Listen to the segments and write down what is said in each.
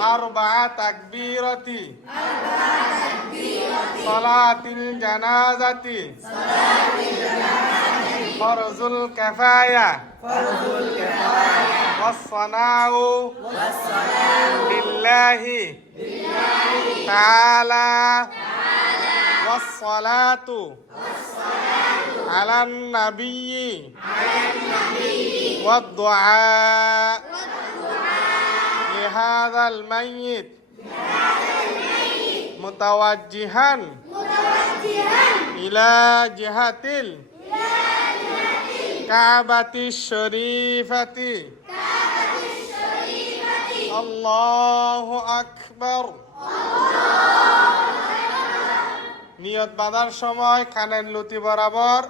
أربع تكبيرة. صلاة الجنازة. فرض الكفاية. والصناع لله تعالى. والصلاة على النبي. والدعاء لهذا الميت متوجها إلى جهة الكعبة الشريفة الله أكبر নিয়ত বাঁধার সময় কানের লতি বরাবর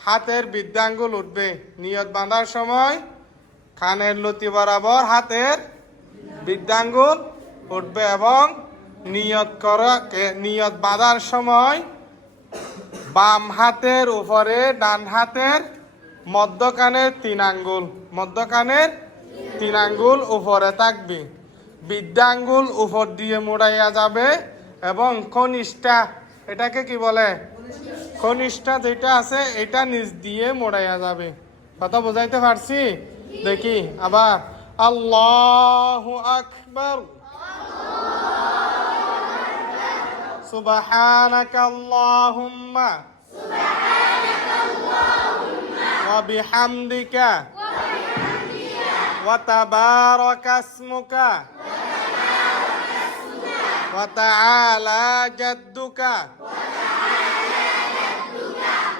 হাতের বৃদ্ধাঙ্গুল উঠবে নিয়ত বাঁধার সময় কানের লতি বরাবর হাতের বৃদ্ধাঙ্গুল উঠবে এবং নিয়ত করা নিয়ত বাঁধার সময় বাম হাতের উপরে, ডান হাতের মধ্যকানের তিন আঙ্গুল মধ্যকানের তিন আঙ্গুল উপরে থাকবে। বৃদ্ধাঙ্গুল উপর দিয়ে মোড়াইয়া যাবে এবং কনিষ্ঠা, এটাকে কি বলে? কনিষ্ঠা যেটা আছে, এটা নিচ দিয়ে মোড়াইয়া যাবে। কথা বোঝাইতে পারছি? দেখি, আবার। Allahu Akbar. Subhanakallahumma. Subhanakallahumma. Wa bihamdika. Wa tabarakasmuka. Wa ta'ala. Wa ta'ala jadduka.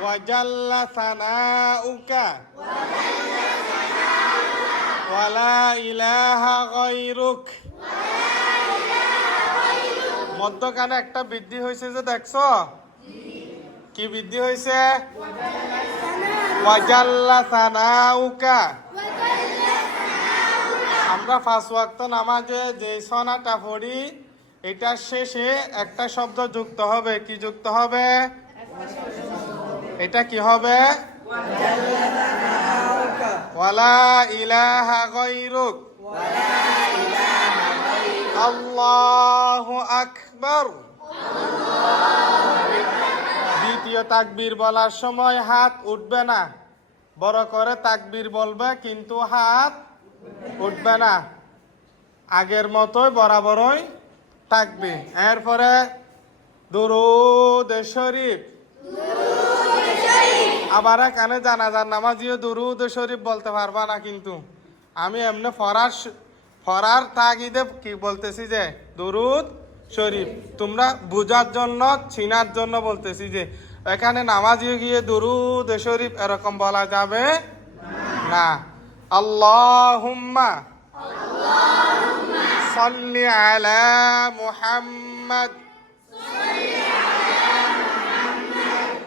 Wa jalla sana'uka. Wa jalla sana'uka. ওয়ালা ইলাহা গায়রুক। মধ্যখানে একটা বৃদ্ধি হয়েছে যে দেখছ? কি বৃদ্ধি হয়েছে? ওয়াজাল্লা আমরা ফাঁস ওয়াক্ত নামাজে যে সনাটা পড়ি এটার শেষে একটা শব্দ যুক্ত হবে। কি যুক্ত হবে? এটা কি হবে? আকবার। দ্বিতীয় তাকবীর বলার সময় হাত উঠবে না। বড় করে তাকবীর বলবে, কিন্তু হাত উঠবে না। আগের মতোই বরাবরই থাকবে এরপরে দুরুদ শরীফ। আবার এখানে জানাজার নামাজিও দুরুদ শরীফ বলতে পারবা না কিন্তু। আমি এমনি ফরার ফরার তাগিদে কি বলতেছি যে, দুরুদ শরীফ। তোমরা বুঝার জন্য, চিনার জন্য বলতেছি যে, এখানে নামাজিও গিয়ে দুরুদ শরীফ এরকম বলা যাবে না। আল্লাহুম্মা সাল্লি আলা মুহাম্মদ।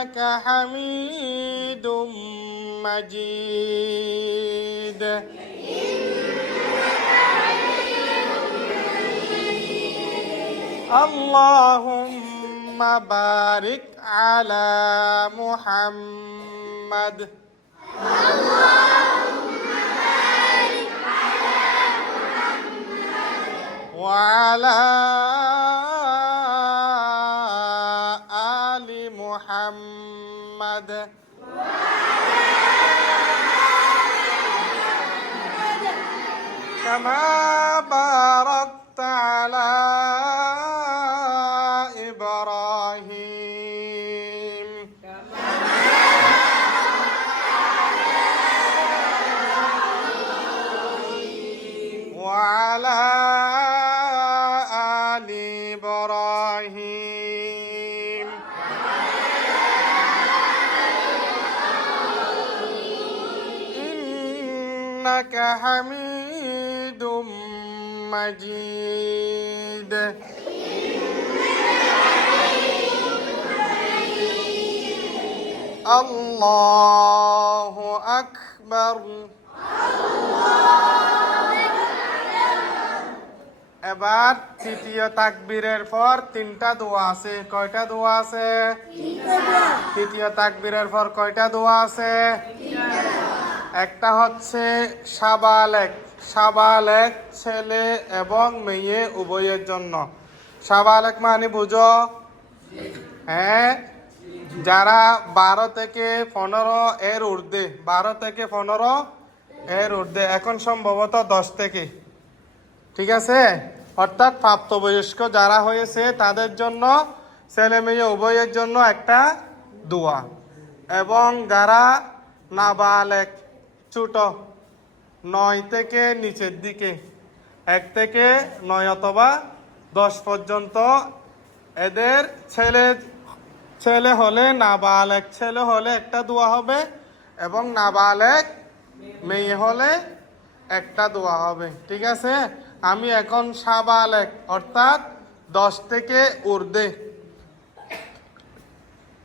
إنك حميد مجيد. اللهم بارك على محمد. وعلى محمد كما باركت على إبراهيم. وعلى حميد مجيد الله أكبر এবার তৃতীয় তাকবীরের পর তিনটা দোয়া আছে কয়টা দোয়া আছে তৃতীয় তাকবীরের পর কয়টা দোয়া আছে একটা হচ্ছে সাবালেক সাবালেক ছেলে এবং মেয়ে উভয়ের জন্য। সাবালেক মানে বুঝো? হ্যাঁ? যারা বারো থেকে পনেরো এর ঊর্ধ্বে, বারো থেকে পনেরো এর ঊর্ধ্বে, এখন সম্ভবত দশ থেকে। ঠিক আছে? অর্থাৎ প্রাপ্তবয়স্ক যারা হয়েছে, তাদের জন্য ছেলে মেয়ে উভয়ের জন্য একটা দোয়া। এবং যারা নাবালেক ছোট, নয় থেকে নিচের দিকে, এক থেকে নয় অথবা দশ পর্যন্ত। এদের ছেলে ছেলে হলে নাবালেক ছেলে হলে একটা দোয়া হবে এবং নাবালেক মেয়ে হলে একটা দোয়া হবে, ঠিক আছে? আমি এখন সাবালেক, অর্থাৎ দশ থেকে ঊর্ধ্বে।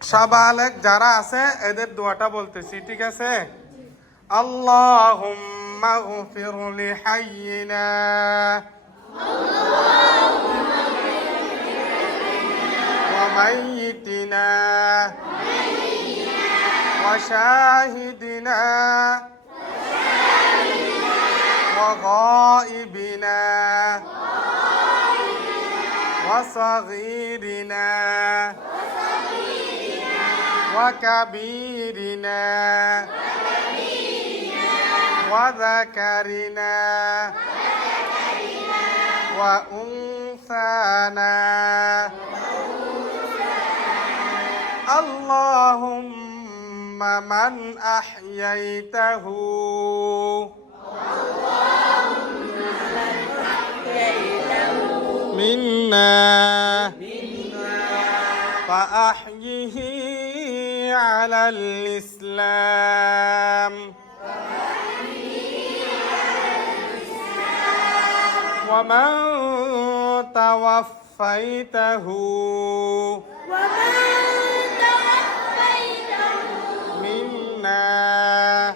সাবালেক যারা আছে, এদের দোয়াটা বলতেছি, ঠিক আছে? اللهم اغفر لحينا وميتنا وشاهدنا وغائبنا وصغيرنا وكبيرنا وذكرنا وأنثانا اللهم من أحييته منا فأحيه على الإسلام ومن توفيته منا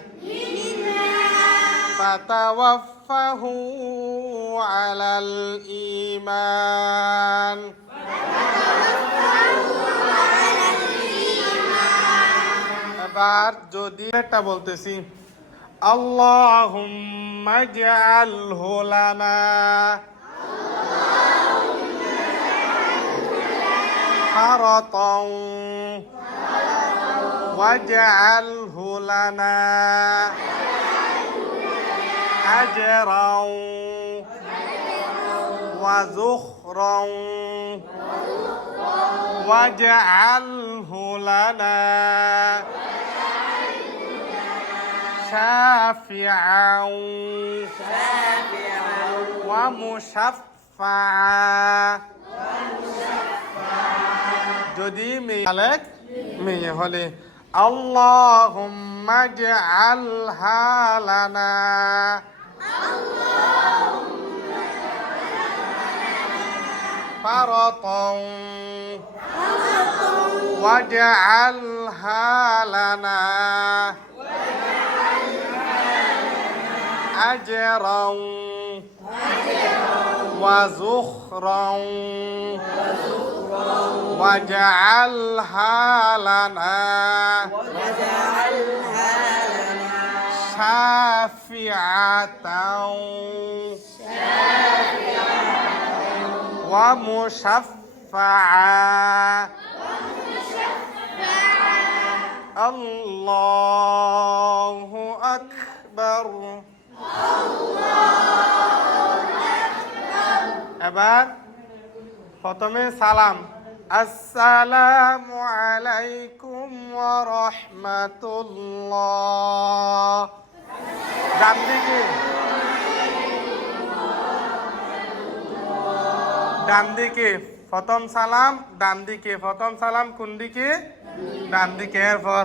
فتوفه على الإيمان এবার যদি এটা বলতেছি اللهم اجعله لنا حرطا. واجعله لنا أجرا. وذخرا. واجعله لنا شافعا ومشفعا যদি মেয়ে মালেক মেয়ে হলে আল্লাহুম্মা জাআলহা লানা فرطا واجعلها لنا أجرا وزخرا واجعلها لنا شافعة ومشفعة. الله أكبر. এবার প্রথমে সালাম। আসসালামু আলাইকুম ওয়া রাহমাতুল্লাহ ডান দিকে। প্রথম সালাম, ডান দিকে। প্রথম সালাম কোন দিকে? ডান দিকে। এরপর